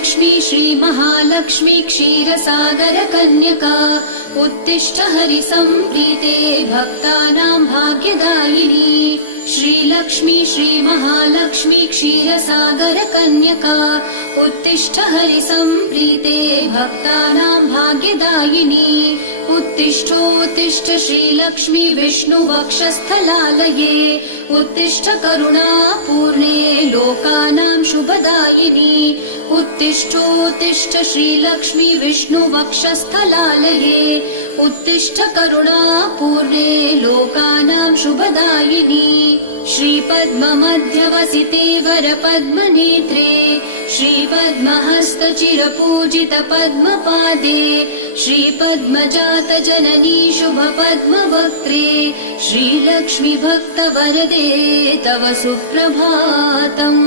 श्रीलक्ष्मी श्रीमहालक्ष्मी क्षीरसागरकन्यका उत्तिष्ठ हरिसम्प्रीते भक्तानां भाग्यदायिनी। श्रीलक्ष्मी श्रीमहालक्ष्मी क्षीरसागरकन्यका उत्तिष्ठ हरिसम्प्रीते भक्तानां भाग्यदायिनी। उत्तिष्ठोत्तिष्ठ श्रीलक्ष्मी विष्णुवक्षस्थलालये उत्तिष्ठ करुणापूर्णे लोकानां शुभदायिनी। उत्तिष्ठोत्तिष्ठ श्रीलक्ष्मी विष्णुवक्षस्थलालये उत्तिष्ठ करुणापूर्णे लोकानां शुभदायिनी। श्रीपद्ममध्यवसिते वरपद्मनेत्रे श्रीपद्महस्तचिरपूजित पद्मपादे श्रीपद्मजातजननी शुभपद्मवक्त्रे श्रीलक्ष्मी भक्तवरदे तव सुप्रभातम्।